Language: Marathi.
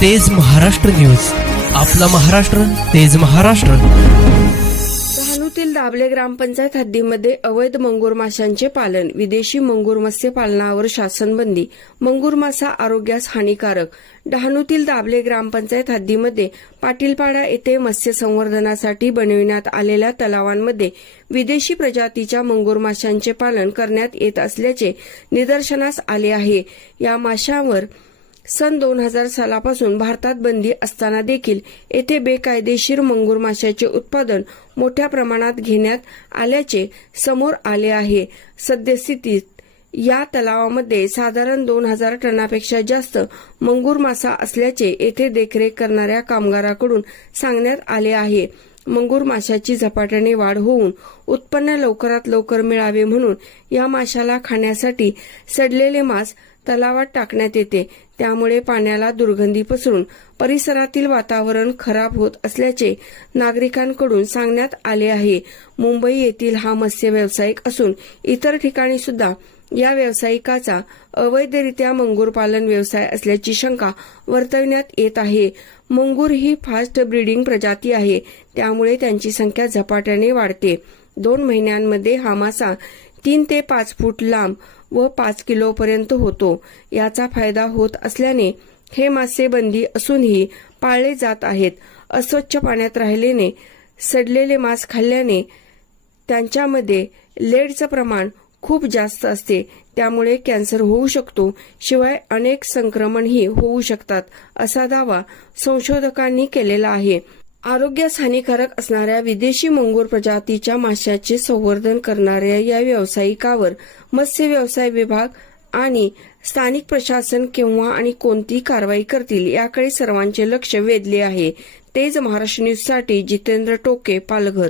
तेज महाराष्ट्र न्यूज. आपला महाराष्ट्र तेज महाराष्ट्र. डहाणूतील दाबले ग्रामपंचायत हद्दीमध्ये अवैध मंगूर माशांचे पालन विदेशी मंगूर मत्स्य पालनावर शासनबंदी मंगूर मासा आरोग्यास हानिकारक. डहाणूतील दाबले ग्रामपंचायत हद्दीमध्ये पाटीलपाडा येथे मत्स्य संवर्धनासाठी बनविण्यात आलेल्या तलावांमध्ये विदेशी प्रजातीच्या मंगूर माशांचे पालन करण्यात येत असल्याचे निदर्शनास आले आहे. या माशांवर सन दोन हजार सालापासून भारतात बंदी असताना देखील येथे बेकायदेशीर मंगूर माशाचे उत्पादन मोठ्या प्रमाणात घेण्यात आल्याचे समोर आले आहे. सद्यस्थितीत या तलावामध्ये साधारण दोन हजार टनापेक्षा जास्त मंगूर मासा असल्याचे येथे देखरेख करणाऱ्या कामगाराकडून सांगण्यात आले आहे. मंगूर माशाची झपाट्याने वाढ होऊन उत्पन्न लवकरात लवकर मिळावे म्हणून या माशाला खाण्यासाठी सडलेले मांस तलावात टाकण्यात येते. त्यामुळे पाण्याला दुर्गंधी पसरून परिसरातील वातावरण खराब होत असल्याचे नागरिकांकडून सांगण्यात आले आहे. मुंबई येथील हा मत्स्य व्यावसायिक असून इतर ठिकाणी सुद्धा या व्यावसायिकाचा अवैधरित्या मंगूर पालन व्यवसाय असल्याची शंका वर्तवण्यात येत आहे. मंगूर ही फास्ट ब्रीडिंग प्रजाती आहे. त्यामुळे त्यांची संख्या झपाट्याने वाढते. दोन महिन्यांमध्ये हा मासा तीन ते पाच फूट लांब व पाच किलोपर्यंत होतो. याचा फायदा होत असल्याने हे मासे बंदी असूनही पाळले जात आहेत. अस्वच्छ पाण्यात राहिल्याने सडलेले मांस खाल्ल्याने त्यांच्यामध्ये लेडचं प्रमाण खूप जास्त असते. त्यामुळे कॅन्सर होऊ शकतो. शिवाय अनेक संक्रमणही होऊ शकतात असा दावा संशोधकांनी केलेला आहे. आरोग्यास हानिकारक असणाऱ्या विदेशी मंगोर प्रजातीच्या माशाचे संवर्धन करणाऱ्या या व्यावसायिकावर मत्स्य व्यवसाय विभाग आणि स्थानिक प्रशासन केव्हा आणि कोणती कारवाई करतील याकडे सर्वांचे लक्ष वेधले आहे. तेज महाराष्ट्र न्यूजसाठी जितेंद्र टोके पालघर.